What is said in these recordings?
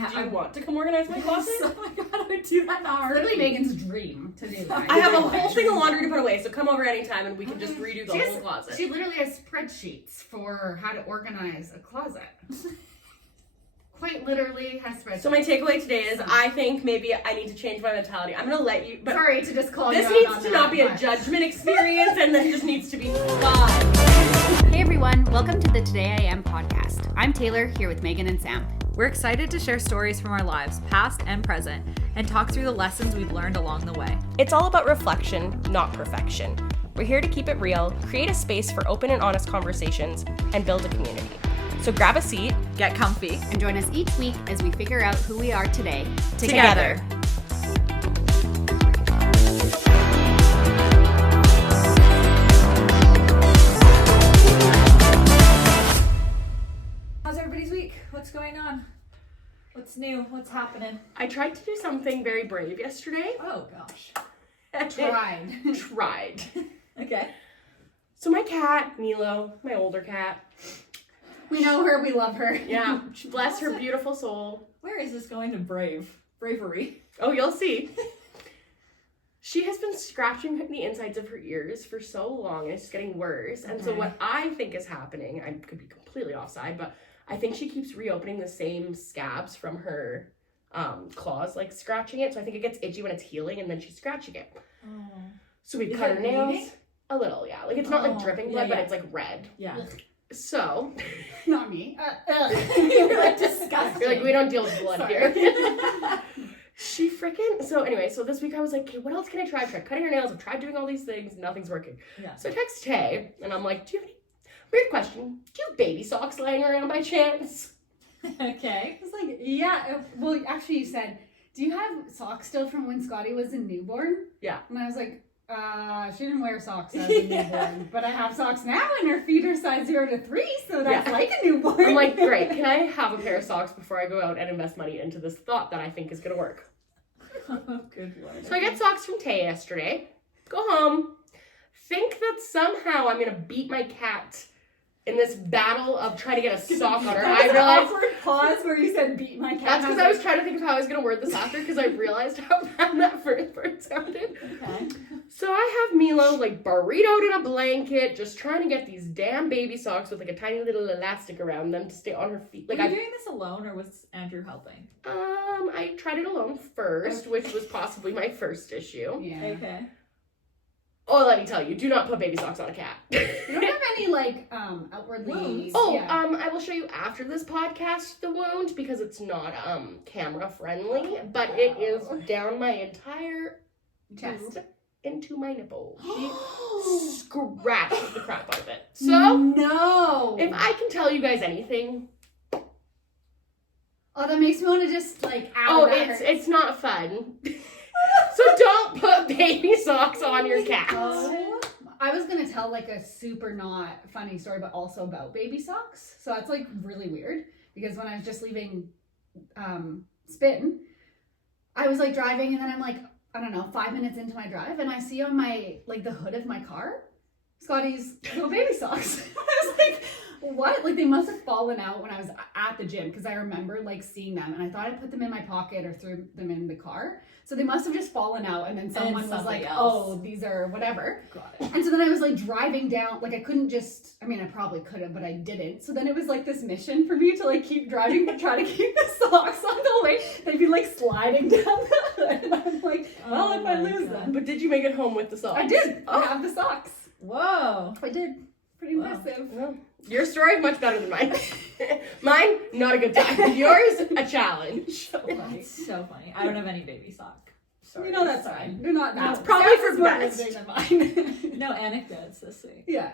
I want to come organize my closet. Oh my god, I would do that now. It's literally Megan's dream to do that. I have a whole thing of laundry to put away, so come over anytime and we can just redo the whole closet. She literally has spreadsheets for how to organize a closet. Quite literally has spreadsheets. So my takeaway today is I think maybe I need to change my mentality. I'm gonna let you, but sorry to just call you this out needs on to that, not be a but- judgment experience, and this just needs to be fun. Hey everyone, welcome to the Today I Am podcast. I'm Taylor, here with Megan and Sam. We're excited to share stories from our lives, past and present, and talk through the lessons we've learned along the way. It's all about reflection, not perfection. We're here to keep it real, create a space for open and honest conversations, and build a community. So grab a seat, Get comfy And join us each week as we figure out who we are today together. How's everybody's week? What's going on? What's new? What's happening? I tried to do something very brave yesterday. Oh gosh. Tried. Okay. So my cat, Milo, my older cat, We know her, we love her. yeah, bless her beautiful soul. Where is this going to bravery? Oh, you'll see. She has been scratching the insides of her ears for so long, and it's just getting worse. And so what I think is happening, I could be completely offside, but I think she keeps reopening the same scabs from her claws, like scratching it. So I think it gets itchy when it's healing, and then she's scratching it. Oh. So we Is cut it her nails. bleeding? A little, yeah. Like it's not like dripping blood, yeah. but it's like red. Yeah. So Not me. You're like disgusting. you're like, we don't deal with blood Sorry. here. She freaking, so anyway, so this week I was like, okay, what else can I try? I've tried cutting her nails, I've tried doing all these things, nothing's working. Yeah. So I text Tay, and I'm like, do you have any, weird question, do you have baby socks lying around by chance? Okay. I was like, yeah. Well, actually, you said, do you have socks still from when Scotty was a newborn? Yeah. And I was like, she didn't wear socks as a newborn, but I have socks now, and her feet are size 0 to 3, so that's Yeah. like a newborn. I'm like, great, can I have a pair of socks before I go out and invest money into this thought that I think is gonna work? Good Lord. So I get socks from Tay yesterday, go home, think that somehow I'm gonna beat my cat in this battle of trying to get a sock on her. I realized awkward pause where you said beat my cat. that's because I was trying to think of how I was going to word this after, because I realized how bad that first word sounded. Okay. So I have Milo like burritoed in a blanket, just trying to get these damn baby socks with like a tiny little elastic around them to stay on her feet. Like Were you doing this alone or was Andrew helping? I tried it alone first, which was possibly my first issue. Yeah. Okay. Oh, let me tell you, do not put baby socks on a cat. You don't have any like outwardly. Wounds. Oh, yeah. I will show you after this podcast the wound because it's not camera friendly, but it is down my entire chest into my nipple. She scratched the crap out of it. So no. if I can tell you guys anything, Oh, that makes me want to just like. Ow, that hurts. it's not fun. So don't put baby socks on your cats. Oh, I was gonna tell like a super not funny story, but also about baby socks. So that's like really weird because when I was just leaving Spin, I was like driving and then I'm like, I don't know, 5 minutes into my drive and I see on my like the hood of my car, Scotty's little baby socks. I was like, what? Like they must have fallen out when I was at the gym because I remember like seeing them and I thought I put them in my pocket or threw them in the car. So they must have just fallen out and then someone was like, oh, these are whatever. Got it. And so then I was like driving down, like I couldn't just, I mean, I probably could have, but I didn't. So then it was like this mission for me to like keep driving, but try to keep the socks on the way. They'd be like sliding down the hood. And I'm like, well, if I lose them. But did you make it home with the socks? I did. I have the socks. Whoa. I did. Pretty impressive. Well, your story much better than mine. Mine, not a good time. Yours, a challenge. That's so funny. I don't have any baby sock. Sorry. You know that's fine. They're not that. It's probably for Scott's more best. living than mine. No anecdotes this week. Yeah.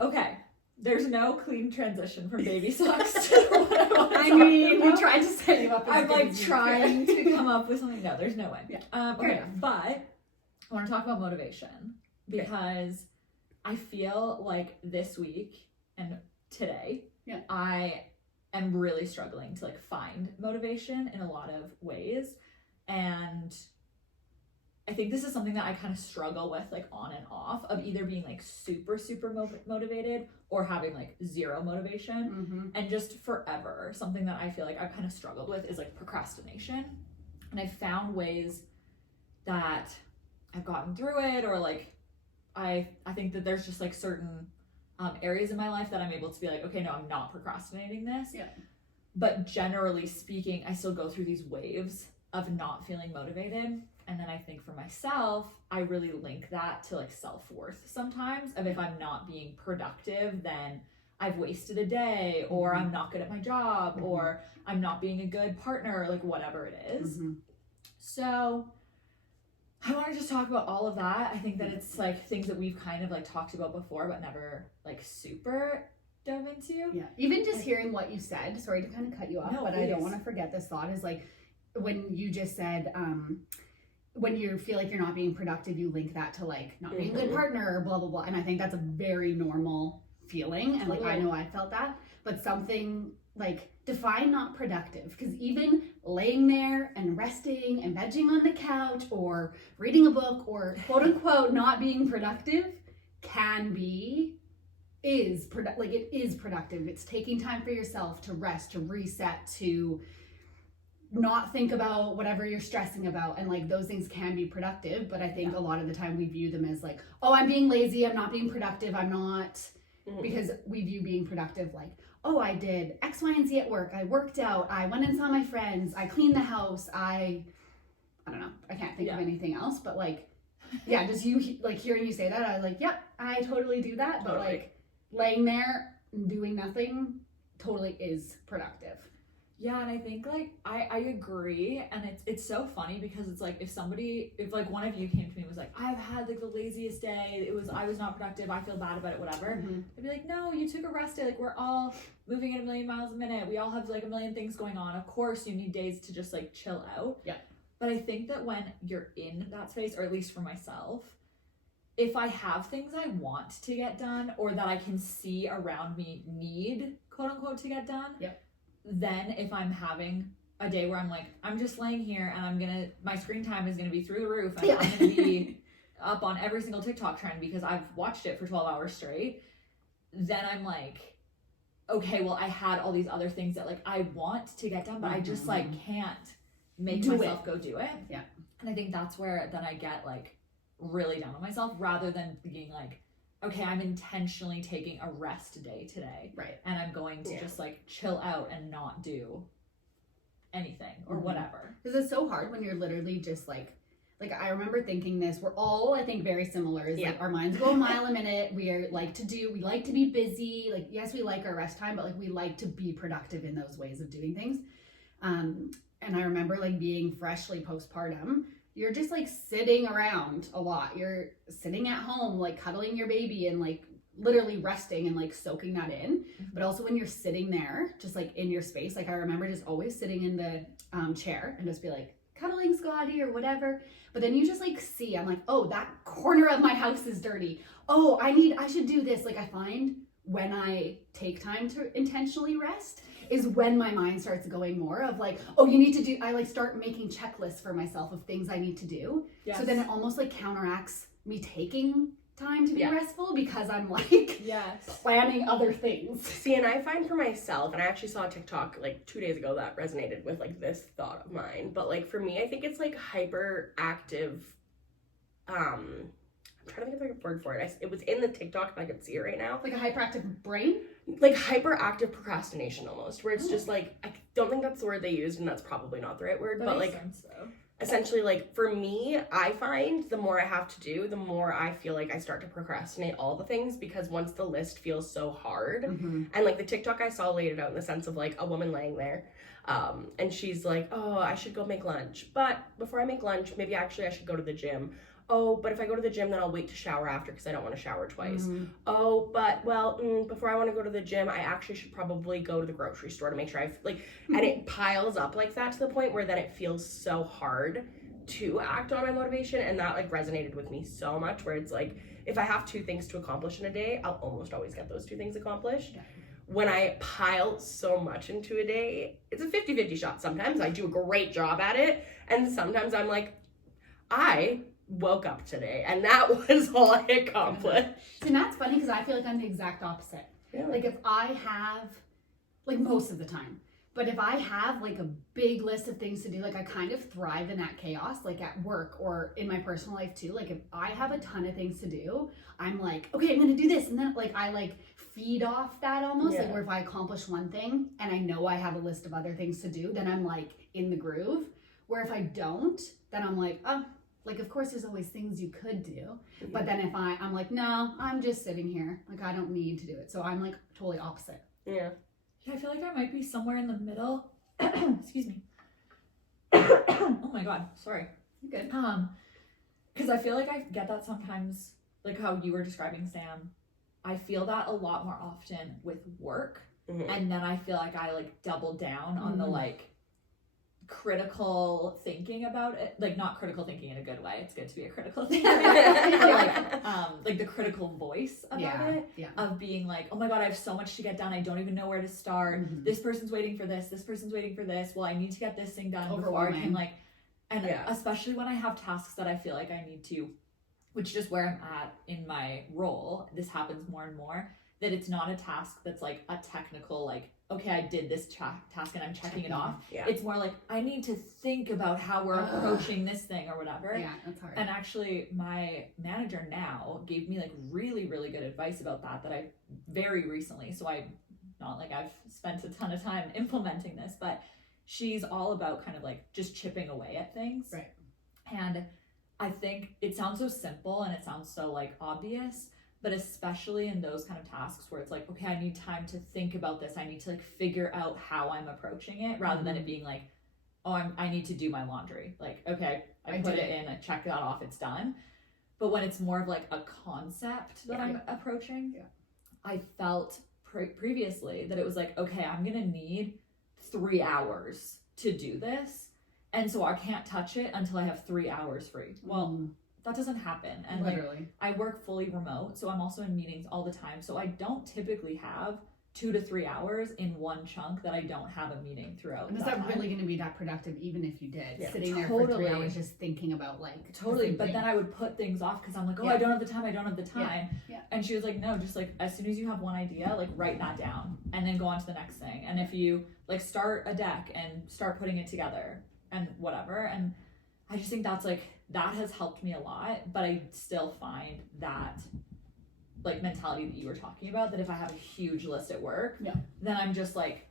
Okay. There's no clean transition from baby socks to what I want to I talk mean, we about. tried to set you up. as I'm good like as we trying could. to come up with something. No, there's no way. Yeah. Okay, enough. but I want to talk about motivation because I feel like this week and today, I am really struggling to like find motivation in a lot of ways, and I think this is something that I kind of struggle with, like on and off, of either being like super motivated or having like zero motivation. And just forever, something that I feel like I've kind of struggled with is like procrastination. And I've found ways that I've gotten through it, or like I think that there's just like certain areas in my life that I'm able to be like, okay, no, I'm not procrastinating this. Yeah. But generally speaking, I still go through these waves of not feeling motivated. And then I think for myself, I really link that to like self-worth sometimes, of if I'm not being productive, then I've wasted a day, or I'm not good at my job, or I'm not being a good partner, like whatever it is. So I want to just talk about all of that. I think that it's like things that we've kind of like talked about before, but never like super dove into. Yeah. Even just hearing what you said, sorry to kind of cut you off, but please. I don't want to forget this thought, is like when you just said, when you feel like you're not being productive, you link that to like not being a good partner or blah, blah, blah. And I think that's a very normal feeling. And like, I know I felt that, but something like define not productive, because even laying there and resting and vegging on the couch or reading a book or quote unquote not being productive is productive. It's taking time for yourself to rest, to reset, to not think about whatever you're stressing about, and like those things can be productive. But I think a lot of the time we view them as like, oh, I'm being lazy, I'm not being productive, I'm not, because we view being productive like, oh, I did X, Y, and Z at work, I worked out, I went and saw my friends, I cleaned the house, I don't know, I can't think of anything else, but like, yeah, just you like hearing you say that, I was like, yep, I totally do that. But like laying there doing nothing totally is productive. Yeah, and I think like I agree, and it's so funny because it's like if like one of you came to me and was like, I've had like the laziest day, I was not productive, I feel bad about it, whatever. I'd be like, no, you took a rest day, like we're all moving at 1,000,000 miles a minute, we all have like a million things going on, of course you need days to just like chill out. Yeah. But I think that when you're in that space, or at least for myself, if I have things I want to get done, or that I can see around me need quote unquote to get done, then if I'm having a day where I'm like, I'm just laying here and my screen time is gonna be through the roof, and I'm gonna be up on every single TikTok trend because I've watched it for 12 hours straight, then I'm like, okay, well I had all these other things that like I want to get done, but I just like can't make myself go do it. Yeah. And I think that's where then I get like really down on myself, rather than being like, okay, I'm intentionally taking a rest day today. Right. And I'm going to just like chill out and not do anything or whatever. Because it's so hard when you're literally just like I remember thinking this, we're all, I think, very similar. Is like our minds go a mile a minute. We like to be busy. Like, yes, we like our rest time, but like we like to be productive in those ways of doing things. And I remember like being freshly postpartum, you're just like sitting around a lot. You're sitting at home, like cuddling your baby and like literally resting and like soaking that in. But also when you're sitting there, just like in your space, like I remember just always sitting in the chair and just be like cuddling Scotty or whatever. But then you just like see, I'm like, oh, that corner of my house is dirty. Oh, I should do this. Like I find when I take time to intentionally rest is when my mind starts going more of like, oh, you need to do, I like start making checklists for myself of things I need to do. Yes. So then it almost like counteracts me taking time to be restful, because I'm like planning other things. See, and I find for myself, and I actually saw a TikTok like 2 days ago that resonated with like this thought of mine, but like for me, I think it's like hyperactive, I'm trying to think of like a word for it. It was in the TikTok, if I could see it right now. Like a hyperactive brain? Like hyperactive procrastination almost, where it's just like, I don't think that's the word they used, and that's probably not the right word, but like sense, though. Essentially, like for me, I find the more I have to do, the more I feel like I start to procrastinate all the things, because once the list feels so hard, and like the TikTok I saw laid it out in the sense of like a woman laying there, and she's like, oh, I should go make lunch, but before I make lunch, maybe actually I should go to the gym. Oh, but if I go to the gym, then I'll wait to shower after because I don't want to shower twice. Oh, but before I want to go to the gym, I actually should probably go to the grocery store to make sure and it piles up like that to the point where then it feels so hard to act on my motivation. And that like resonated with me so much, where it's like, if I have 2 things to accomplish in a day, I'll almost always get those 2 things accomplished. Yeah. When I pile so much into a day, it's a 50-50 shot. Sometimes I do a great job at it, and sometimes I'm like, I woke up today, and that was all I accomplished. And that's funny because I feel like I'm the exact opposite. Really? Like if I have, like most of the time, but if I have like a big list of things to do, like I kind of thrive in that chaos, like at work or in my personal life too. Like if I have a ton of things to do, I'm like, okay, I'm gonna do this, and then like I like feed off that almost. Like where if I accomplish one thing and I know I have a list of other things to do, then I'm like in the groove. Where if I don't, then I'm like, oh, like of course there's always things you could do, but then if I'm like, no, I'm just sitting here, like I don't need to do it. So I'm like totally opposite. Yeah. Yeah, I feel like I might be somewhere in the middle. Excuse me. Oh my god, sorry. You're good. Because I feel like I get that sometimes, like how you were describing, Sam. I feel that a lot more often with work, and then I feel like I like double down on the like critical thinking about it, like not critical thinking in a good way. It's good to be a critical thinker, but like the critical voice about it, of being like, oh my god, I have so much to get done. I don't even know where to start. This person's waiting for this. This person's waiting for this. Well, I need to get this thing done before I can like, and especially when I have tasks that I feel like I need to, which is where I'm at in my role. This happens more and more, that it's not a task that's like a technical like, okay, I did this task and I'm checking it off. Yeah. It's more like, I need to think about how we're approaching this thing or whatever. Yeah, that's hard. And actually, my manager now gave me like really, really good advice about that I very recently, so not like I've spent a ton of time implementing this, but she's all about kind of like just chipping away at things. Right. And I think it sounds so simple and it sounds so like obvious, but especially in those kind of tasks where it's like, okay, I need time to think about this. I need to like figure out how I'm approaching it, rather than it being like, oh, I need to do my laundry. Like, okay, I put it in, I check that off, it's done. But when it's more of like a concept that I'm approaching, I felt previously that it was like, okay, I'm gonna need 3 hours to do this, and so I can't touch it until I have 3 hours free. Well, that doesn't happen. And literally, like, I work fully remote, so I'm also in meetings all the time. So I don't typically have 2 to 3 hours in one chunk that I don't have a meeting throughout. And is that really going to be that productive, even if you did sitting there for 3 hours just thinking about like but then I would put things off because I'm like, oh, I don't have the time. And she was like, no, just like as soon as you have one idea, like write that down and then go on to the next thing. And if you like start a deck and start putting it together and whatever, and I just think that's like, that has helped me a lot. But I still find that like mentality that you were talking about, that if I have a huge list at work, then I'm just like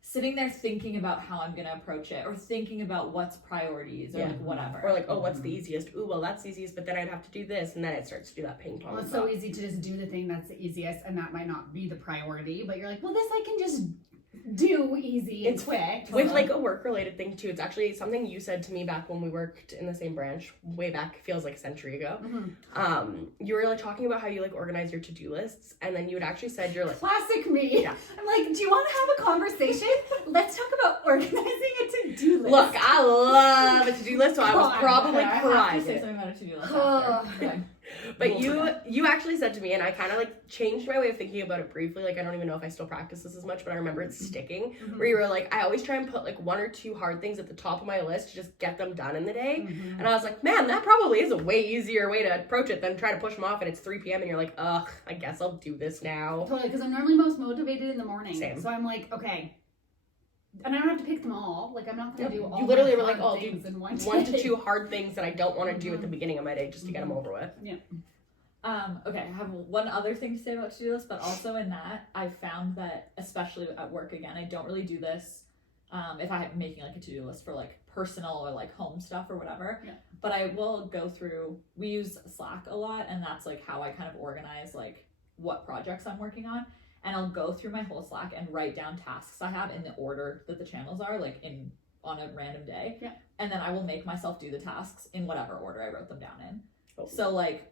sitting there thinking about how I'm gonna approach it, or thinking about what's priorities, or like whatever, or like, oh, what's the easiest? Ooh, well, that's the easiest, but then I'd have to do this, and then it starts to do that ping pong. Well, it's so easy to just do the thing that's the easiest, and that might not be the priority, but you're like, well, this I can just do easy and quick. With like a work related thing too. It's actually something you said to me back when we worked in the same branch way back, feels like a century ago. You were like talking about how you like organize your to-do lists, and then you had actually said you're like, classic me. I'm like, do you want to have a conversation? Let's talk about organizing a to-do list. Look, I love a to-do list, so I was probably I crying. have to say something about a to-do list after. But you actually said to me, and I kind of like changed my way of thinking about it briefly. Like, I don't even know if I still practice this as much, but I remember it sticking. Where you were like, I always try and put like 1 or 2 hard things at the top of my list to just get them done in the day. And I was like, man, that probably is a way easier way to approach it than try to push them off and it's 3 p.m. and you're like, ugh, I guess I'll do this now. Totally, because I'm normally most motivated in the morning. Same. So I'm like, okay. And I don't have to pick them all. Like, I'm not going to do all You literally were my like, hard oh, do things in 1 day. 1 to 2 hard things that I don't want to do at the beginning of my day just to get them over with. Yeah. Okay, I have one other thing to say about to-do lists, but also in that, I found that, especially at work again, I don't really do this if I'm making like a to-do list for like personal or like home stuff or whatever. But I will go through, we use Slack a lot, and that's like how I kind of organize like what projects I'm working on. And I'll go through my whole Slack and write down tasks I have in the order that the channels are, like on a random day. And then I will make myself do the tasks in whatever order I wrote them down in. So like,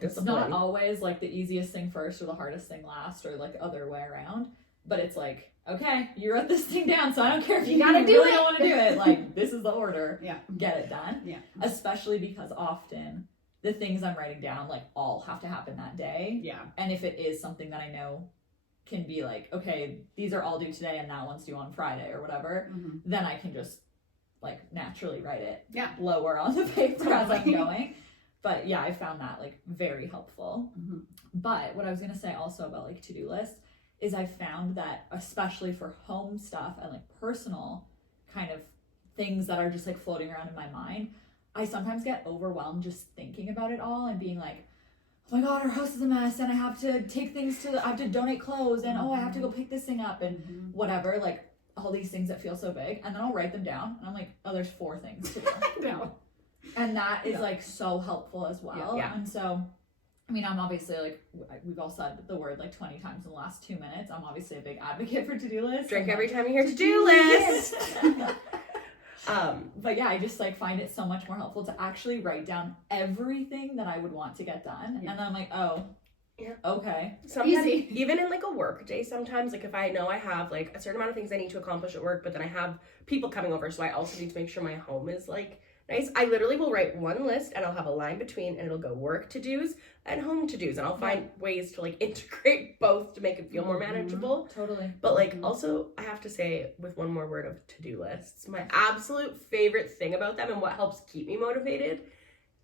it's not always like the easiest thing first or the hardest thing last or like the other way around, but it's like, okay, you wrote this thing down, so I don't care if you gotta really don't want to do it. Like, this is the order. Get it done. Especially because often the things I'm writing down like all have to happen that day. And if it is something that I know can be like, okay, these are all due today and that one's due on Friday or whatever, then I can just like naturally write it lower on the paper as I'm going. But yeah, I found that like very helpful. Mm-hmm. But what I was gonna say also about like to-do lists is I found that especially for home stuff and like personal kind of things that are just like floating around in my mind, I sometimes get overwhelmed just thinking about it all and being like, oh my god, our house is a mess and I have to take things I have to donate clothes and oh, I have to go pick this thing up and whatever, like all these things that feel so big. And then I'll write them down and I'm like, oh, there's 4 things to do. No. And that is like so helpful as well. Yeah. And so, I mean, I'm obviously like, we've all said the word like 20 times in the last 2 minutes. I'm obviously a big advocate for to-do lists. Drink every time you hear to-do list. But yeah, I just like find it so much more helpful to actually write down everything that I would want to get done. Yeah. And then I'm like, oh, yeah, okay. Sometimes, Easy. even in like a work day, sometimes like if I know I have like a certain amount of things I need to accomplish at work, but then I have people coming over, so I also need to make sure my home is like nice. I literally will write one list and I'll have a line between and it'll go work to-dos and home to-dos, and I'll find ways to like integrate both to make it feel more manageable. Totally. But like also I have to say, with one more word of to-do lists, my absolute favorite thing about them and what helps keep me motivated,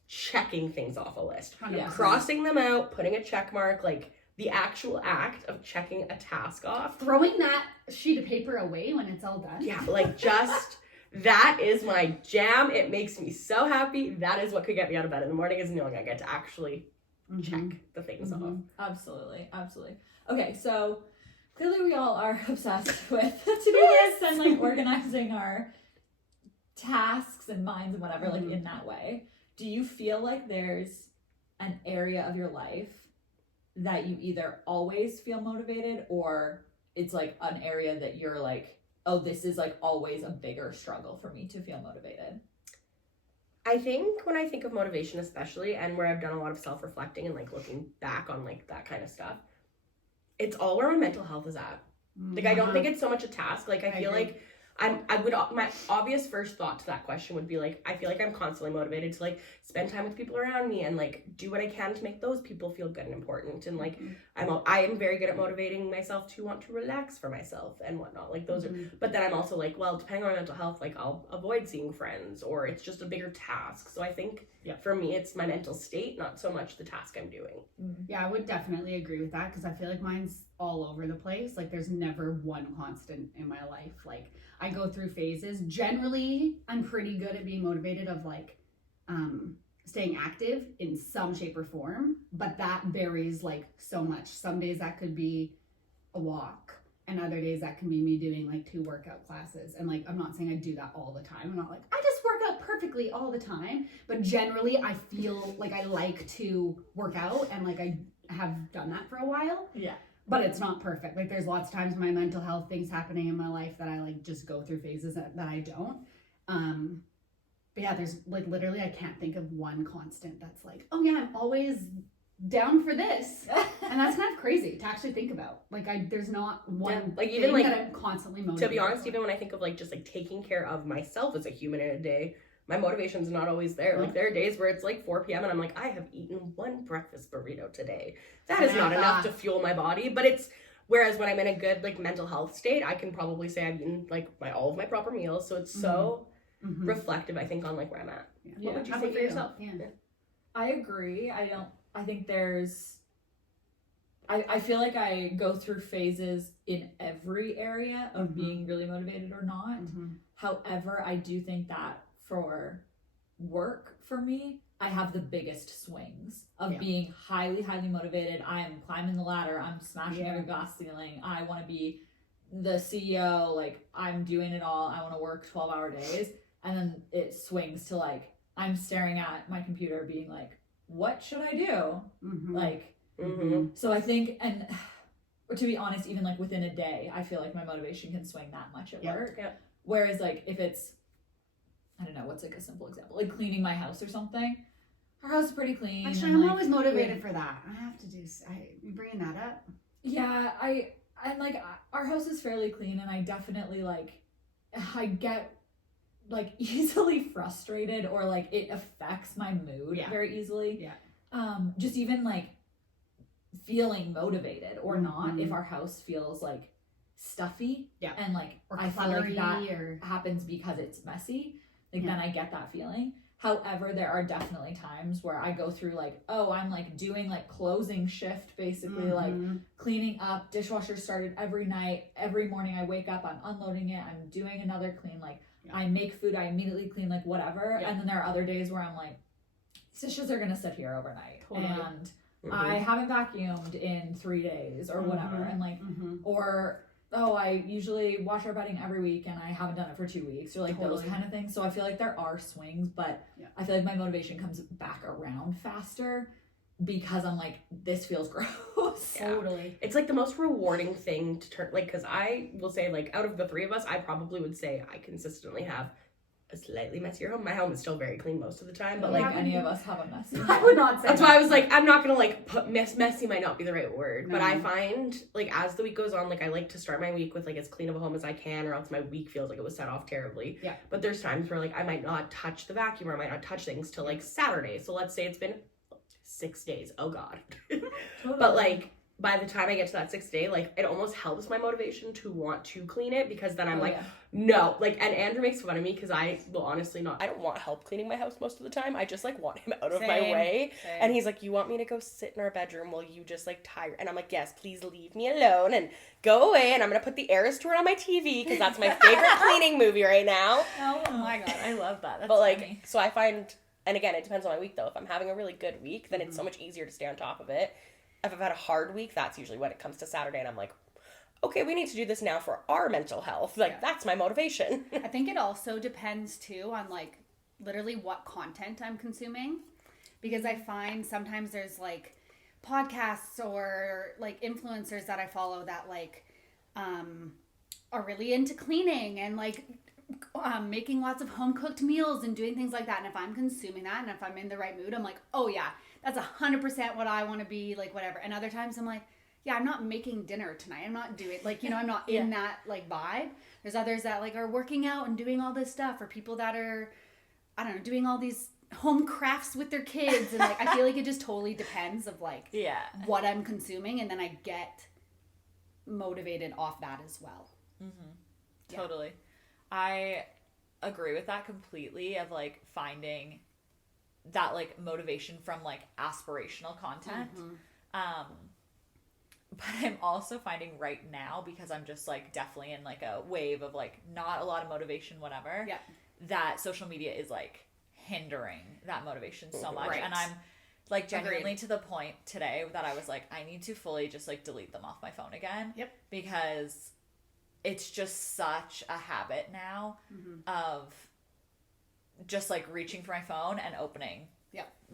checking things off a list. 100%. Crossing them out, putting a check mark, like the actual act of checking a task off. Throwing that sheet of paper away when it's all done. Yeah, like just that is my jam. It makes me so happy. That is what could get me out of bed in the morning, is knowing I get to actually check the things off. Absolutely. Absolutely. Okay, so clearly we all are obsessed with to-do lists and like organizing our tasks and minds and whatever, like in that way. Do you feel like there's an area of your life that you either always feel motivated, or it's like an area that you're like, oh, this is like always a bigger struggle for me to feel motivated? I think when I think of motivation, especially, and where I've done a lot of self-reflecting and like looking back on like that kind of stuff, it's all where my mental health is at. Like I don't think it's so much a task. Like I feel agree. like my obvious first thought to that question would be like, I feel like I'm constantly motivated to like spend time with people around me and like do what I can to make those people feel good and important. And like I am very good at motivating myself to want to relax for myself and whatnot. Like those are, but then I'm also like, well, depending on my mental health, like I'll avoid seeing friends, or it's just a bigger task. So I think for me, it's my mental state, not so much the task I'm doing. Yeah, I would definitely agree with that, because I feel like mine's all over the place. Like there's never one constant in my life. Like I go through phases. Generally, I'm pretty good at being motivated of like staying active in some shape or form, but that varies like so much. Some days that could be a walk, and other days that can be me doing like 2 workout classes. And like I'm not saying I do that all the time. I'm not like I just work out perfectly all the time, but generally I feel like I like to work out, and like I have done that for a while. Yeah. But it's not perfect. Like there's lots of times my mental health things happening in my life that I like just go through phases that I don't. But yeah, there's like literally I can't think of one constant that's like, oh yeah, I'm always down for this. And that's kind of crazy to actually think about. Like there's not one like even like that I'm constantly motivated. To be honest, for. even when I think of like just like taking care of myself as a human in a day, my motivation's not always there. Like there are days where it's like 4 p.m. and I'm like, I have eaten 1 breakfast burrito today. That is not enough to fuel my body. But it's, whereas when I'm in a good like mental health state, I can probably say I've eaten like all of my proper meals. So it's so reflective, I think, on like where I'm at. Yeah. What would you say for yourself? Yeah. I agree. I think there's, I feel like I go through phases in every area of being really motivated or not. However, I do think that for work, for me, I have the biggest swings of being highly, highly motivated. I am climbing the ladder. I'm smashing every glass ceiling. I want to be the CEO. Like, I'm doing it all. I want to work 12-hour days. And then it swings to, like, I'm staring at my computer being like, what should I do? Like, so I think, and or to be honest, even, like, within a day, I feel like my motivation can swing that much at work. Whereas, like, if it's, I don't know, what's like a simple example? Like cleaning my house or something. Our house is pretty clean. Actually, and, I'm like, always motivated for that. I have to do. You bringing that up? Yeah, I'm like, our house is fairly clean, and I definitely like, I get like easily frustrated, or like it affects my mood very easily. Just even like feeling motivated or not, if our house feels like stuffy and like Or I feel like that or happens because it's messy. Like then I get that feeling. However, there are definitely times where I go through like, oh, I'm like doing like closing shift, basically like cleaning up, dishwasher started every night, every morning I wake up, I'm unloading it, I'm doing another clean, like I make food, I immediately clean, like whatever. And then there are other days where I'm like, these dishes are gonna sit here overnight. And I haven't vacuumed in 3 days or whatever. And like, or oh, I usually wash our bedding every week and I haven't done it for 2 weeks, or like those kind of things. So I feel like there are swings, but I feel like my motivation comes back around faster because I'm like, this feels gross. Totally. It's like the most rewarding thing to turn, like, because I will say, like, out of the three of us, I probably would say I consistently have a slightly messier home. My home is still very clean most of the time, but like any of us have a messy home. I would not say that's why I was like, I'm not gonna like put messy might not be the right word, No. but I find like as the week goes on, like I like to start my week with like as clean of a home as I can, or else my week feels like it was set off terribly. Yeah. But there's times where like I might not touch the vacuum or I might not touch things till like Saturday. So let's say it's been 6 days. Oh God. But like by the time I get to that 6th day, like it almost helps my motivation to want to clean it, because then I'm no, like, and Andrew makes fun of me because I will honestly I don't want help cleaning my house most of the time. I just like want him out of my way. And he's like, you want me to go sit in our bedroom while you just like tire? And I'm like, yes, please leave me alone and go away. And I'm going to put the Eras Tour on my TV because that's my favorite cleaning movie right now. Oh my God, I love that. That's but like, funny. so I find, and again, it depends on my week though. If I'm having a really good week, then it's so much easier to stay on top of it. If I've had a hard week, that's usually when it comes to Saturday and I'm like, okay, we need to do this now for our mental health. Like, that's my motivation. I think it also depends too on like literally what content I'm consuming, because I find sometimes there's like podcasts or like influencers that I follow that like are really into cleaning and like making lots of home cooked meals and doing things like that. And if I'm consuming that and if I'm in the right mood, I'm like, oh yeah, that's 100% what I want to be, like whatever. And other times I'm like, yeah, I'm not making dinner tonight. I'm not doing, like, you know, I'm not in that like vibe. There's others that like are working out and doing all this stuff, or people that are, I don't know, doing all these home crafts with their kids. And like, I feel like it just totally depends of like what I'm consuming. And then I get motivated off that as well. Totally. I agree with that completely, of like finding that like motivation from like aspirational content. But I'm also finding right now, because I'm just like definitely in like a wave of like not a lot of motivation, whatever, that social media is like hindering that motivation so much. And I'm like genuinely to the point today that I was like, I need to fully just like delete them off my phone again. Because it's just such a habit now of just like reaching for my phone and opening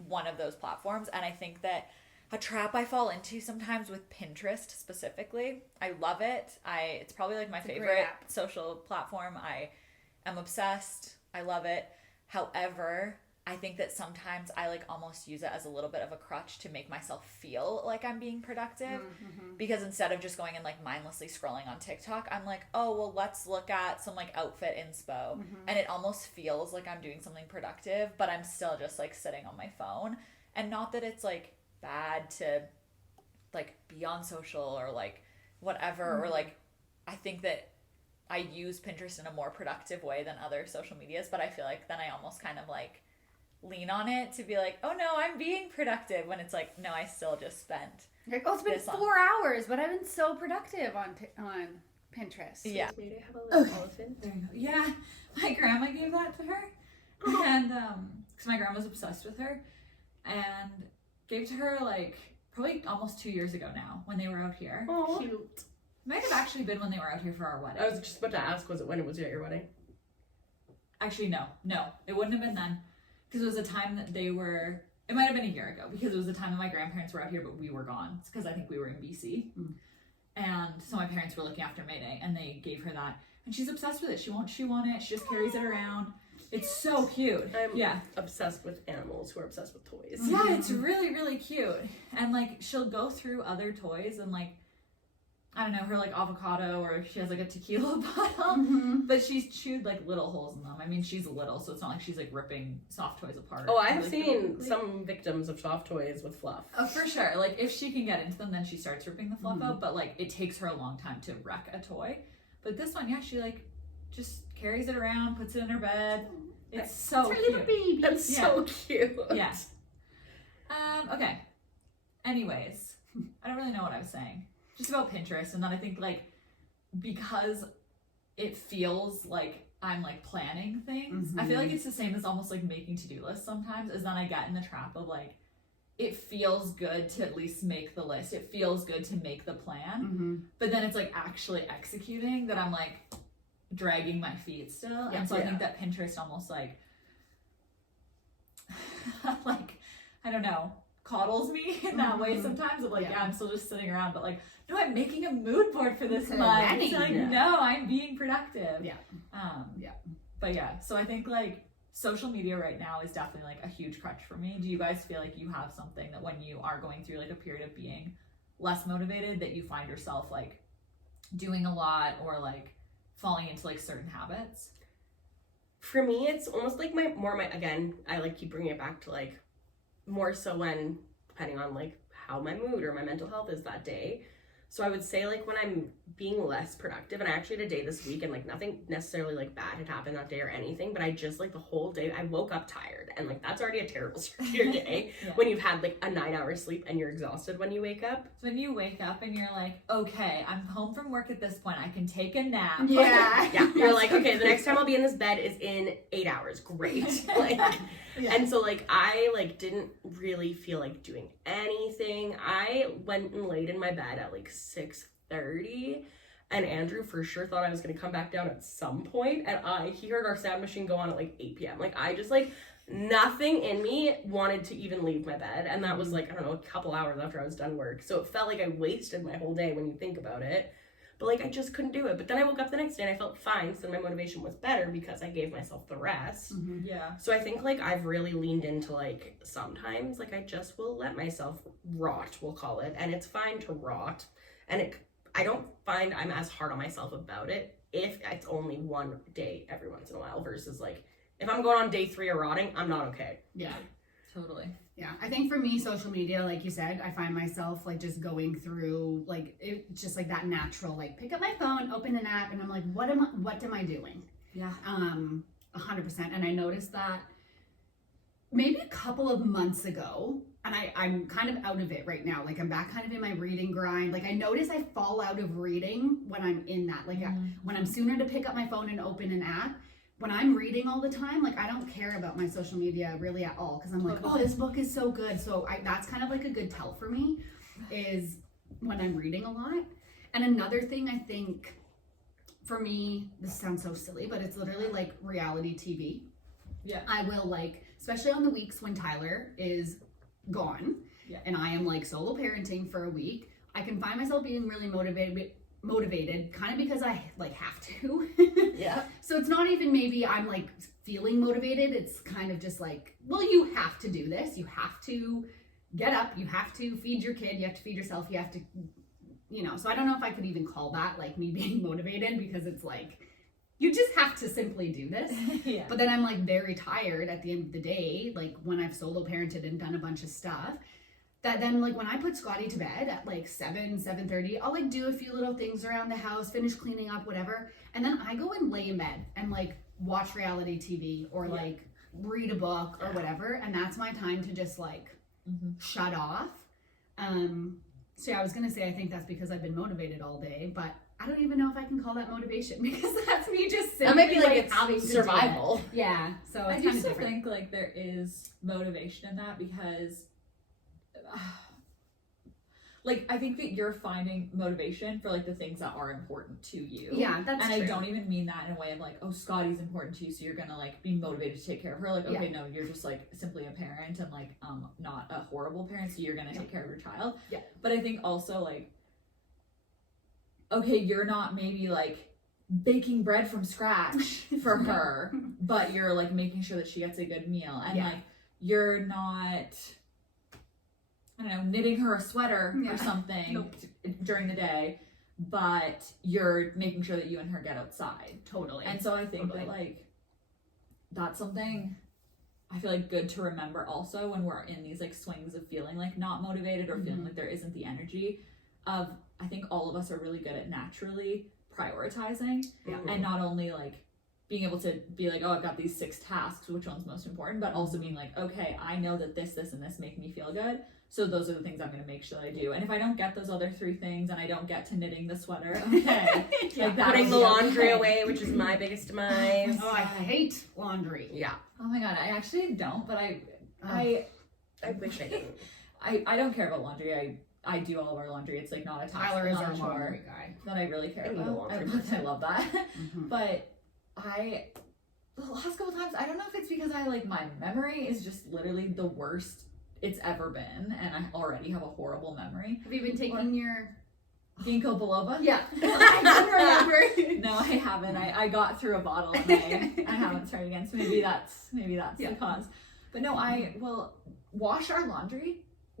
one of those platforms. And I think that a trap I fall into sometimes with Pinterest specifically, I love it. It's probably like my favorite social platform. I am obsessed. I love it. However, I think that sometimes I like almost use it as a little bit of a crutch to make myself feel like I'm being productive. Because instead of just going and like mindlessly scrolling on TikTok, I'm like, oh, well, let's look at some like outfit inspo. And it almost feels like I'm doing something productive, but I'm still just like sitting on my phone. And not that it's like bad to like be on social or like whatever, or like I think that I use Pinterest in a more productive way than other social medias, but I feel like then I almost kind of like lean on it to be like, oh no, I'm being productive, when it's like, no, I still just spent like, oh, it's been 4 hours, but I've been so productive on Pinterest. May I have a little elephant? There you go. Yeah, my grandma gave that to her, and because my grandma's obsessed with her, and gave to her like probably almost 2 years ago now, when they were out here. Oh, Cute. It might have actually been when they were out here for our wedding. I was just about to ask, was it when it was at your wedding? Actually, no, it wouldn't have been then, because it was a time that they were. It might have been a year ago, because it was the time that my grandparents were out here, but we were gone. It's because I think we were in BC, and so my parents were looking after Mayday, and they gave her that, and she's obsessed with it. She won't chew on it. She just carries it around. It's so cute. I'm obsessed with animals who are obsessed with toys. Yeah, it's really, really cute. And like she'll go through other toys and like, I don't know, her like avocado, or she has like a tequila bottle, but she's chewed like little holes in them. I mean, she's little, so it's not like she's like ripping soft toys apart. Oh, I've really seen quickly. some victims of soft toys with fluff. Oh, for sure. Like if she can get into them, then she starts ripping the fluff out, but like it takes her a long time to wreck a toy. But this one, yeah, she like just carries it around, puts it in her bed. It's so It's her cute. little baby. That's so cute. Yeah. Okay. Anyways, I don't really know what I was saying. Just about Pinterest, and then I think like because it feels like I'm like planning things. I feel like it's the same as almost like making to-do lists sometimes, is then I get in the trap of like it feels good to at least make the list. It feels good to make the plan. But then it's like actually executing that I'm like dragging my feet still. And so I think that Pinterest almost like like I don't know, coddles me in that way sometimes of like, I'm still just sitting around, but like, no, I'm making a mood board for this month. It's like, no, I'm being productive. But yeah, so I think like social media right now is definitely like a huge crutch for me. Do you guys feel like you have something that when you are going through like a period of being less motivated that you find yourself like doing a lot or like falling into like certain habits? For me, it's almost like again, I like keep bringing it back to like more so when, depending on like how my mood or my mental health is that day. So I would say like when I'm being less productive, and I actually had a day this week and like nothing necessarily like bad had happened that day or anything, but I just like the whole day I woke up tired, and like that's already a terrible start to your day when you've had like a 9-hour sleep and you're exhausted when you wake up. So when you wake up and you're like, okay, I'm home from work at this point, I can take a nap. You're like, okay, the next time I'll be in this bed is in 8 hours. Great. Like and so like I like didn't really feel like doing anything. I went and laid in my bed at like 6:30, and Andrew for sure thought I was gonna come back down at some point, and he heard our sound machine go on at like 8 p.m. Like I just like nothing in me wanted to even leave my bed, and that was like, I don't know, a couple hours after I was done work. So it felt like I wasted my whole day when you think about it. But like I just couldn't do it. But then I woke up the next day and I felt fine, so my motivation was better because I gave myself the rest. So I think like I've really leaned into like sometimes like I just will let myself rot, we'll call it, and it's fine to rot. And I don't find I'm as hard on myself about it if it's only one day every once in a while versus like if I'm going on day 3 of rotting, I'm not okay. Totally. Yeah, I think for me, social media, like you said, I find myself like just going through like it's just like that natural like pick up my phone, open an app, and I'm like, what am I doing? 100%. And I noticed that maybe a couple of months ago, and I'm kind of out of it right now. Like I'm back kind of in my reading grind. Like I notice I fall out of reading when I'm in that. Like when I'm sooner to pick up my phone and open an app. When I'm reading all the time, like I don't care about my social media really at all because I'm like, oh, this book is so good. So that's kind of like a good tell for me is when I'm reading a lot. And another thing I think for me, this sounds so silly, but it's literally like reality TV. I will like, especially on the weeks when Tyler is gone and I am like solo parenting for a week, I can find myself being really motivated kind of because I like have to. So it's not even maybe I'm like feeling motivated. It's kind of just like, well, you have to do this. You have to get up. You have to feed your kid. You have to feed yourself. You have to, so I don't know if I could even call that like me being motivated because it's like, you just have to simply do this. But then I'm like very tired at the end of the day, like when I've solo parented and done a bunch of stuff. That then like when I put Scotty to bed at like 7:30, I'll like do a few little things around the house, finish cleaning up, whatever. And then I go and lay in bed and like watch reality TV or like read a book or whatever. And that's my time to just like shut off. So yeah, I was going to say, I think that's because I've been motivated all day, but I don't even know if I can call that motivation because that's me just simply that might be like it's having survival. Yeah. So I do still think like there is motivation in that because like I think that you're finding motivation for like the things that are important to you. Yeah, that's and true. I don't even mean that in a way of like, oh, Scotty's important to you, so you're gonna like be motivated to take care of her. Like, okay, no, you're just like simply a parent and like not a horrible parent, so you're gonna take care of your child. But I think also like, okay, you're not maybe like baking bread from scratch for her, but you're like making sure that she gets a good meal, and like you're not, I don't know, knitting her a sweater or something during the day, but you're making sure that you and her get outside. Totally. And so I think that like that's something I feel like good to remember also when we're in these like swings of feeling like not motivated or feeling like there isn't the energy of, I think all of us are really good at naturally prioritizing and not only like being able to be like, oh, I've got these 6 tasks, which one's most important, but also being like, okay, I know that this and this make me feel good, so those are the things I'm going to make sure that I do. And if I don't get those other 3 things and I don't get to knitting the sweater, okay. Yeah. Like Putting the laundry away, which is my biggest demise. Oh, I hate laundry. Yeah. Oh my god, I actually don't, but I wish I didn't. I don't care about laundry. I do all of our laundry. It's like not a task, Tyler is not our a chore laundry guy. that I really care I need a about. laundry I love that. Mhm. But the last couple times, I don't know if it's because my memory is just literally the worst it's ever been, and I already have a horrible memory. Have you been taking your Ginkgo biloba? Yeah. I do remember. No, I haven't. I got through a bottle and I haven't started again. So maybe that's the cause. But no, I will wash our laundry,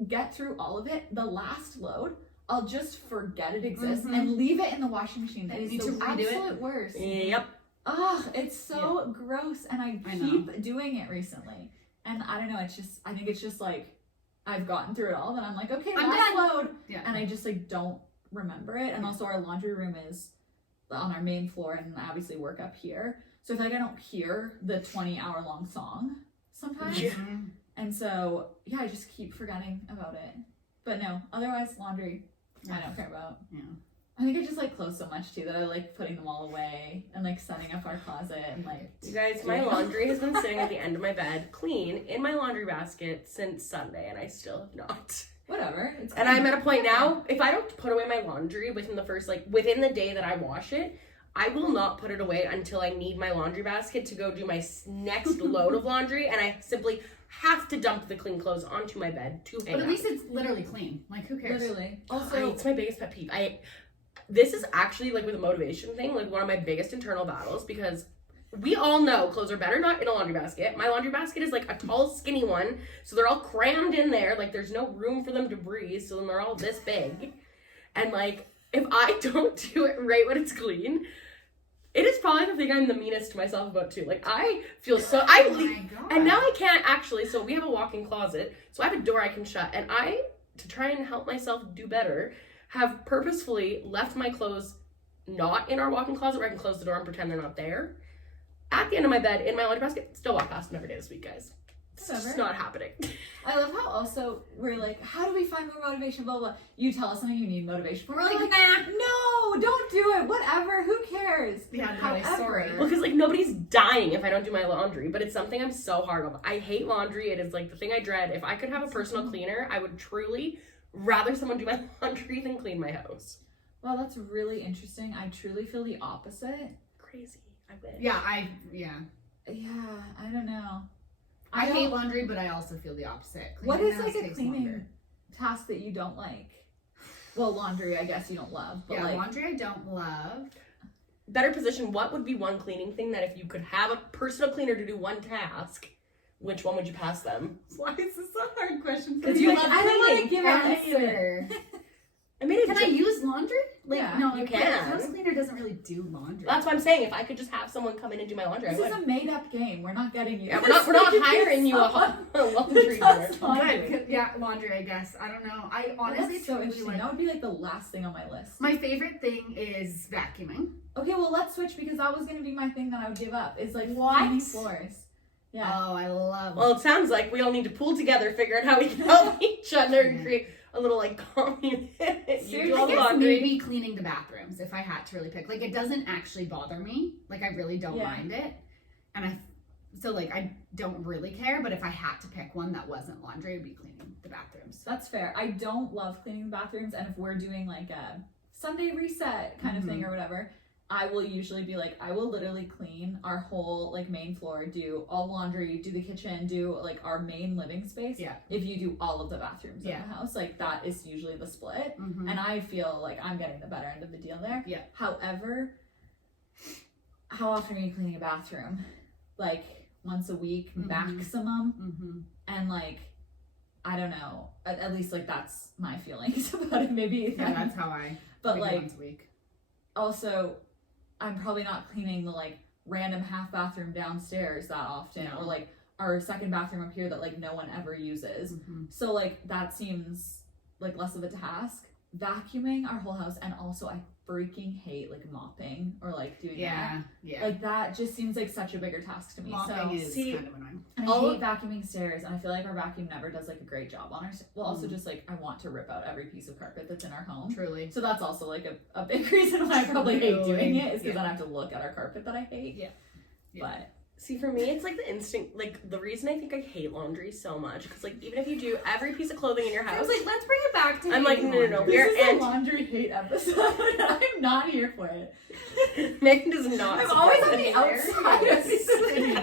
get through all of it. The last load, I'll just forget it exists and leave it in the washing machine. It is need the to redo it. absolute worst. Yep. Ugh, it's so gross, and I keep doing it recently. And I don't know, I think it's just like, I've gotten through it all, then I'm like, okay, I'm last done. load. Yeah. And I just don't remember it. And also our laundry room is on our main floor, and I obviously work up here. So I don't hear the 20-hour long song sometimes. Yeah. And so, I just keep forgetting about it. But no, otherwise laundry, I don't care about. Yeah. I think I just like clothes so much too that I like putting them all away and like setting up our closet and like. You guys, my laundry has been sitting at the end of my bed, clean, in my laundry basket since Sunday, and I still have not. Whatever. And I'm at a point now, if I don't put away my laundry within the day that I wash it, I will not put it away until I need my laundry basket to go do my next load of laundry, and I simply have to dump the clean clothes onto my bed to hang But at up. least it's literally clean. Like, who cares? Literally. Also, it's my biggest pet peeve. This is actually with a motivation thing, one of my biggest internal battles, because we all know clothes are better not in a laundry basket. My laundry basket is a tall, skinny one, so they're all crammed in there. There's no room for them to breathe, so then they're all this big. And if I don't do it right when it's clean, it is probably the thing I'm the meanest to myself about too. I feel so and now I can't actually. So we have a walk-in closet, so I have a door I can shut, and to try and help myself do better, have purposefully left my clothes not in our walk-in closet where I can close the door and pretend they're not there. At the end of my bed, in my laundry basket, still walk past them every day this week, guys. It's just not happening. I love how also we're like, how do we find more motivation, blah, blah. You tell us something you need motivation for. We're like, nah. No, don't do it. Whatever. Who cares? Yeah, However. Well, because nobody's dying if I don't do my laundry, but it's something I'm so hard on. I hate laundry. It is the thing I dread. If I could have a personal cleaner, I would truly rather someone do my laundry than clean my house. Well, that's really interesting. I truly feel the opposite. Crazy. I wish. Yeah, Yeah, I don't know. I hate laundry, but I also feel the opposite. What Cleaning is the house a takes cleaning longer. task that you don't like? Well, laundry, I guess you don't love. But laundry I don't love. Better position, what would be one cleaning thing that if you could have a personal cleaner to do one task, which one would you pass them? Why is this a hard question for Because you? you love I don't want to cleaning. give an answer. I made it. Can I use laundry? Yeah, no, you the can. house cleaner doesn't really do laundry. That's what I'm saying. If I could just have someone come in and do my laundry, This I is would. a made-up game. We're not getting you. Yeah, we're not hiring you a laundry That's cleaner. laundry. Yeah, laundry, I guess. I don't know. I honestly That's so truly interesting. That would be the last thing on my list. my favorite thing is vacuuming. Okay, well let's switch because that was gonna be my thing that I would give up. Is What? cleaning floors. Yeah. Oh, I love Well, it sounds like we all need to pull together, figure out how we can help each other and create a little commune. You do all I the guess laundry. maybe cleaning the bathrooms if I had to really pick. It doesn't actually bother me. I really don't mind it. And I don't really care, but if I had to pick one that wasn't laundry, it would be cleaning the bathrooms. That's fair. I don't love cleaning the bathrooms, and if we're doing a Sunday reset kind of thing or whatever, I will usually be I will literally clean our whole main floor, do all laundry, do the kitchen, do our main living space. Yeah. If you do all of the bathrooms in the house, that is usually the split. Mm-hmm. And I feel I'm getting the better end of the deal there. Yeah. However, how often are you cleaning a bathroom? Once a week maximum. Mm-hmm. And I don't know. At least that's my feelings about it. Maybe. Yeah, that's how I. But maybe once a week. Also, I'm probably not cleaning the random half bathroom downstairs that often, No. or our second bathroom up here that no one ever uses. Mm-hmm. So that seems less of a task. Vacuuming our whole house, and also I freaking hate like mopping or like doing Yeah. that. Like that just seems like such a bigger task to me. Mopping is see, kind of annoying. And I hate vacuuming stairs, and I feel like our vacuum never does like a great job on our also just like I want to rip out every piece of carpet that's in our home. Truly. So that's also like a big reason why I probably hate doing it, is because Yeah. then I have to look at our carpet that I hate. Yeah. But See, for me, it's like the instinct, like the reason I think I hate laundry so much, because like even if you do every piece of clothing in your I house, was like, let's bring it back to I'm like, hating no, laundry. we're this is anti- a laundry hate episode. I'm not here for it. Megan does not. I'm support always on this. the outside of these things.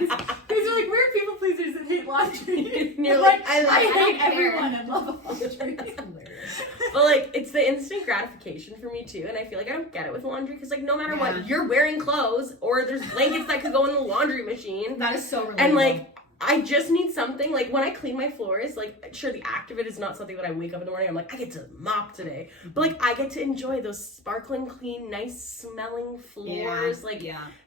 These are like weird people pleasers that hate laundry. You're I'm like, I don't hate care. everyone and love laundry. That's hilarious. But like, it's the instant gratification for me too, and I feel like I don't get it with laundry because like no matter Yeah. what, you're wearing clothes or there's blankets that could go in the laundry machine, That is so relatable. and like. I just need something, like when I clean my floors, like sure the act of it is not something that I wake up in the morning, I'm like, I get to mop today. But like I get to enjoy those sparkling clean, nice smelling floors.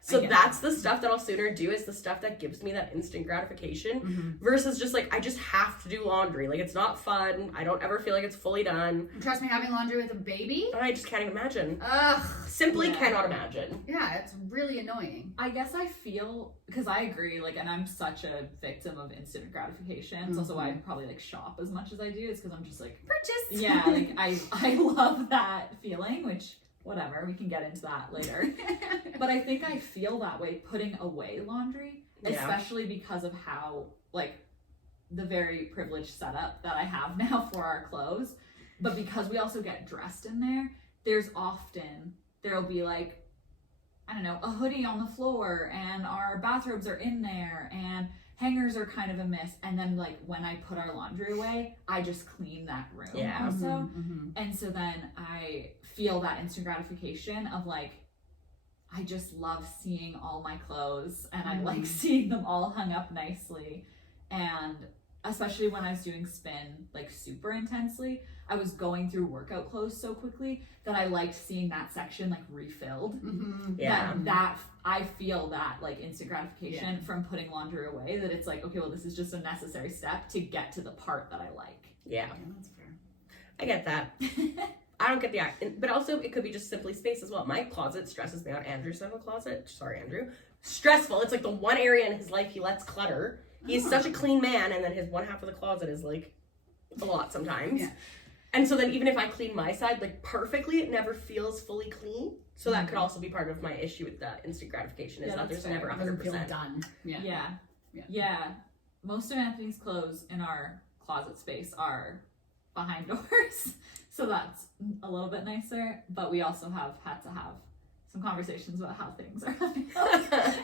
So that's the stuff that I'll sooner do, is the stuff that gives me that instant gratification versus just like I just have to do laundry. Like it's not fun. I don't ever feel like it's fully done. Trust me, having laundry with a baby. I just can't even imagine. Ugh. Simply Yeah. cannot imagine. Yeah, it's really annoying. I guess I feel, because I agree, like, and I'm such a victim of instant gratification. It's also why I probably like shop as much as I do, is because I'm just like, Purchase. yeah, like I love that feeling, which whatever, we can get into that later. But I think I feel that way putting away laundry, Yeah. especially because of how like the very privileged setup that I have now for our clothes. But because we also get dressed in there, there'll be like, I don't know, a hoodie on the floor, and our bathrobes are in there, and hangers are kind of a miss. And then like when I put our laundry away, I just clean that room Yeah. also. And so then I feel that instant gratification of like, I just love seeing all my clothes, and I like seeing them all hung up nicely. And especially when I was doing spin like super intensely, I was going through workout clothes so quickly that I liked seeing that section like refilled. Yeah. That I feel that like instant gratification from putting laundry away, that it's like, okay, well, this is just a necessary step to get to the part that I like. Yeah. That's fair. I get that. I don't get the act, but also it could be just simply space as well. My closet stresses me out. Andrew's have a closet. Sorry, Andrew. Stressful. It's like the one area in his life he lets clutter. He's such a clean man, and then his one half of the closet is like a lot sometimes. Yeah. And so then even if I clean my side like perfectly, it never feels fully clean. So that could also be part of my issue with the instant gratification, is that there's never It doesn't feel 100%. done. Yeah. Most of Anthony's clothes in our closet space are behind doors, so that's a little bit nicer. But we also have had to have some conversations about how things are handled.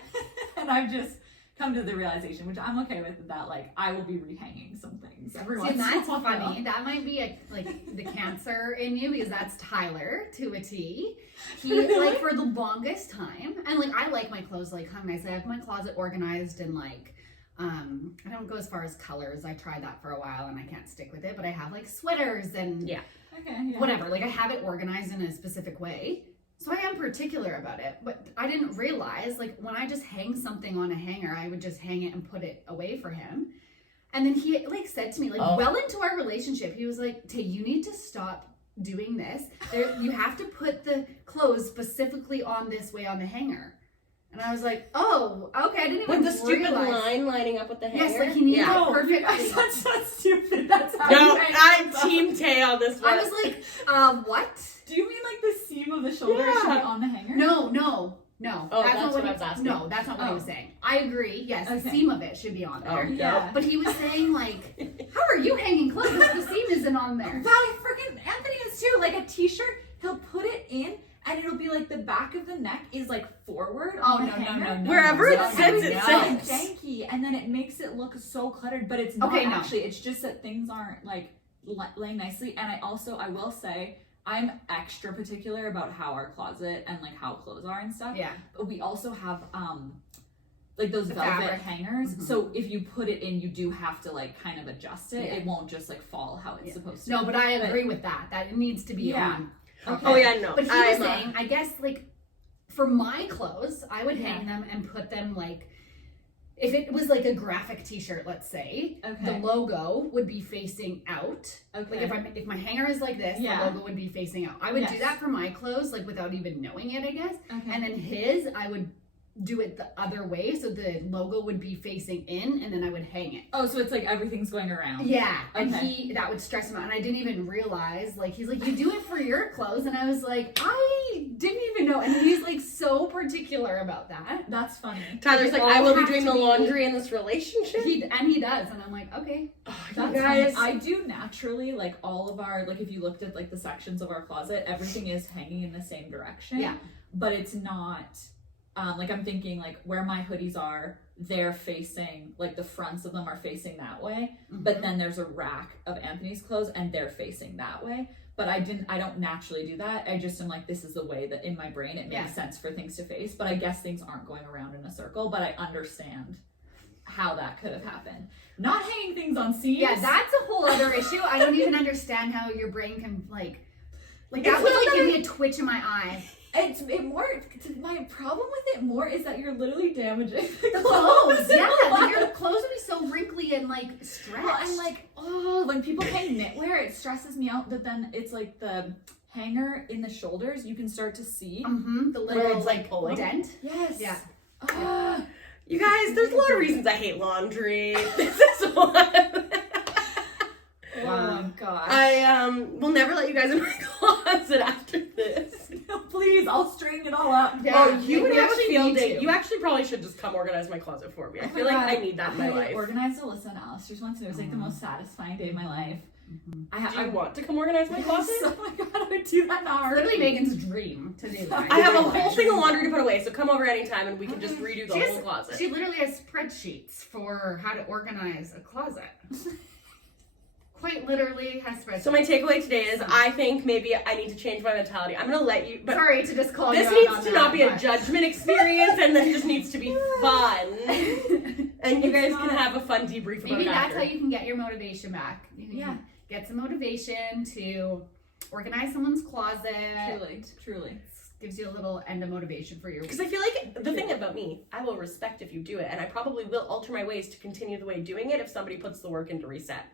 And I've just come to the realization, which I'm okay with, that like I will be rehanging some things every See, once and in a that's while. funny. That might be like the cancer in you, because that's Tyler to a T. He like for the longest time, and like I like my clothes like hung nice. I have my closet organized and like I don't go as far as colors. I tried that for a while and I can't stick with it, but I have like sweaters and whatever. Like I have it organized in a specific way. So I am particular about it, but I didn't realize, like, when I just hang something on a hanger, I would just hang it and put it away for him. And then he, like, said to me, like, well into our relationship, he was like, Tay, you need to stop doing this. You have to put the clothes specifically on this way on the hanger. And I was like, oh, okay, I didn't even With the stupid realize. line lining up with the hanger? Yes, like, he needed it You perfectly. guys, that's not stupid. That's how No, you hang I'm yourself. Team Tay on this one. I was like, what? Do you mean like the seam of the shoulder should be on the hanger? No. Oh, that's not what he, I was asking. No, that's not what he was saying. I agree. Yes, the Okay. seam of it should be on there. Yeah. But he was saying, like, how are you hanging clothes if the seam isn't on there? Wow, freaking Anthony is too. Like a t-shirt, he'll put it in, and it'll be like the back of the neck is like forward Oh, on the no. hanger. Wherever it No, sits, no, it no. sits. Janky, and then it makes it look so cluttered, but it's not Okay, no. actually. It's just that things aren't like laying nicely. And I will say, I'm extra particular about how our closet and like how clothes are and stuff. Yeah. But we also have like those The velvet fabric. hangers. Mhm. So if you put it in, you do have to like kind of adjust it. Yeah. It won't just like fall how it's supposed to. No, but I agree with that. That it needs to be Yeah. on. Okay. Oh, yeah, no. But he was I'm, saying, I guess, like, for my clothes, I would hang them and put them, like, if it was like a graphic t-shirt, let's say, Okay. the logo would be facing out. Okay. Like if my hanger is like this, Yeah. the logo would be facing out. I would do Yes. that for my clothes, like without even knowing it, I guess. Okay. And then his, I would do it the other way, so the logo would be facing in, and then I would hang it. Oh, so it's like everything's going around. Yeah, and Okay. that would stress him out, and I didn't even realize. Like, he's like, "You do it for your clothes," and I was like, "I didn't even know." And he's like so particular about that. That's funny. Tyler's They like, all I will be have doing to the be- laundry in this relationship. He does, and I'm like, okay. Oh, you That's guys. funny. I do naturally, like, all of our, like, if you looked at like the sections of our closet, everything is hanging in the same direction. Yeah. But it's not like, I'm thinking like where my hoodies are, they're facing, like the fronts of them are facing that way, but then there's a rack of Anthony's clothes and they're facing that way. But I don't naturally do that. I just am like, this is the way that in my brain it makes sense for things to face. But I guess things aren't going around in a circle, but I understand how that could have happened. Not hanging things on seams. Yeah, that's a whole other issue. I don't even understand how your brain can like It's that would not like that give me a twitch in my eye. My problem with it more is that you're literally damaging the Clothes, yeah, Like, your clothes would be so wrinkly and like stretched. well, and like, when people hang knitwear, it stresses me out that then it's like the hanger in the shoulders, you can start to see. The Where little it's, like, pulling. dent. Yes. Yeah. Ah. You guys, there's a lot of reasons I hate laundry. This is one. Oh my gosh. I will never let you guys in my closet after this. Please, I'll straighten it all up. Yeah, Oh, you would we have a actually field need day. to. You actually probably should just come organize my closet for me. I Oh feel my like God. I need that in my life. Organized Alyssa and Alice just once, and it was like the most satisfying day of my life. Do you want to come organize my closet? Oh my god, I would do that in a heartbeat. Literally Megan's dream to do that. I have a whole thing of laundry to put away, so come over anytime and we can just redo the She whole has- closet. She literally has spreadsheets for how to organize a closet. Quite literally has spreadsheets. So my takeaway today is I think maybe I need to change my mentality. I'm gonna let you, but sorry to just call this you out needs on to that, not be a but- judgment experience, and this just needs to be fun. And you guys can have a fun debrief about Maybe it that's after. how you can get your motivation back. You can Yeah. get some motivation to organize someone's closet. Truly. Gives you a little end of motivation for your Because I feel like the thing about me, I will respect if you do it, and I probably will alter my ways to continue the way doing it if somebody puts the work in to reset.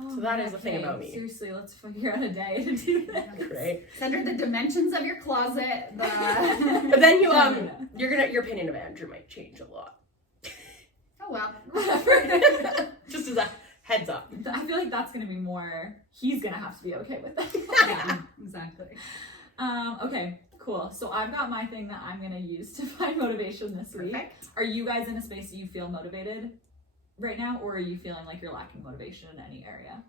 Oh, So that is the thing about me. Seriously, let's figure out a day to do this. Right? Send her the dimensions of your closet. But then your opinion of Andrew might change a lot. Oh well. Whatever. Just as a heads up. I feel like that's gonna be more. He's gonna have to be okay with that. Yeah, exactly. Okay, cool. So I've got my thing that I'm gonna use to find motivation this week. Perfect. Are you guys in a space that you feel motivated right now, or are you feeling like you're lacking motivation in any area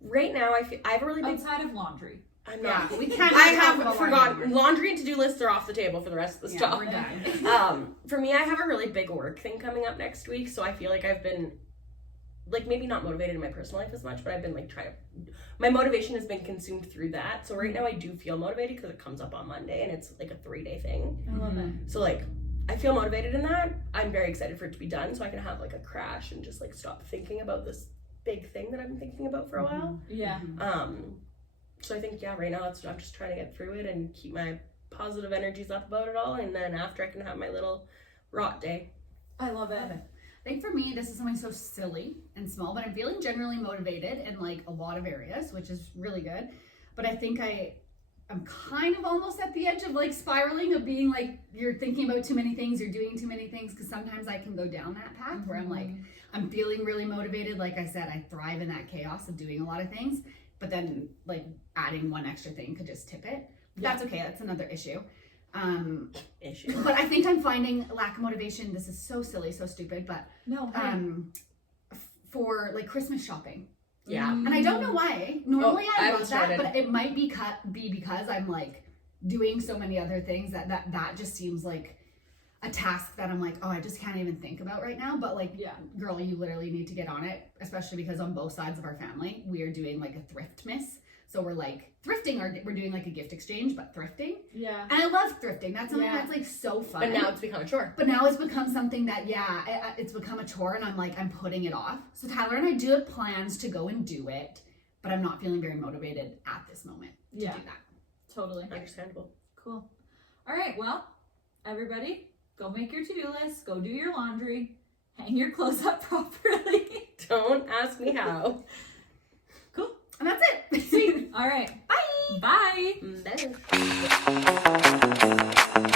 Right now, I have a really big. outside of laundry? I'm Yeah, not. we can't. I talk have about forgotten. laundry. Laundry and to-do lists are off the table for the rest of this Yeah, talk. we're done. For me, I have a really big work thing coming up next week, so I feel like I've been, like, maybe not motivated in my personal life as much, but I've been, like, my motivation has been consumed through that. So right now I do feel motivated because it comes up on Monday, and it's, like, a 3-day thing. I love it. So, like, I feel motivated in that. I'm very excited for it to be done, so I can have, like, a crash and just, like, stop thinking about this big thing that I've been thinking about for a while. Yeah. So I think, yeah, right now I'm just trying to get through it and keep my positive energies up about it all, and then after I can have my little rot day. I love it. I think for me, this is something so silly and small, but I'm feeling generally motivated in like a lot of areas, which is really good. But I think I'm kind of almost at the edge of like spiraling of being like, you're thinking about too many things, you're doing too many things, because sometimes I can go down that path where I'm like, I'm feeling really motivated. Like I said, I thrive in that chaos of doing a lot of things, but then like adding one extra thing could just tip it. But that's okay, that's another issue. But I think I'm finding a lack of motivation. This is so silly, so stupid, but No. for like Christmas shopping. Yeah. And I don't know why. Normally I haven't love started. that, but it might be because I'm like doing so many other things that just seems like a task that I'm like, oh, I just can't even think about right now. But like, Yeah. girl, you literally need to get on it, especially because on both sides of our family, we are doing like a thrift miss. So we're like thrifting, or we're doing like a gift exchange, but thrifting. Yeah. And I love thrifting. That's something Yeah. that's like so fun. But now it's become a chore. But now it's become something that, it's become a chore, and I'm like, I'm putting it off. So Tyler and I do have plans to go and do it, but I'm not feeling very motivated at this moment to Yeah. do that. Totally. Understandable. Cool. All right. Well, everybody, go make your to-do list, go do your laundry, hang your clothes up properly. Don't ask me how. Cool. And that's it. Sweet. All right. Bye. Bye. Bye.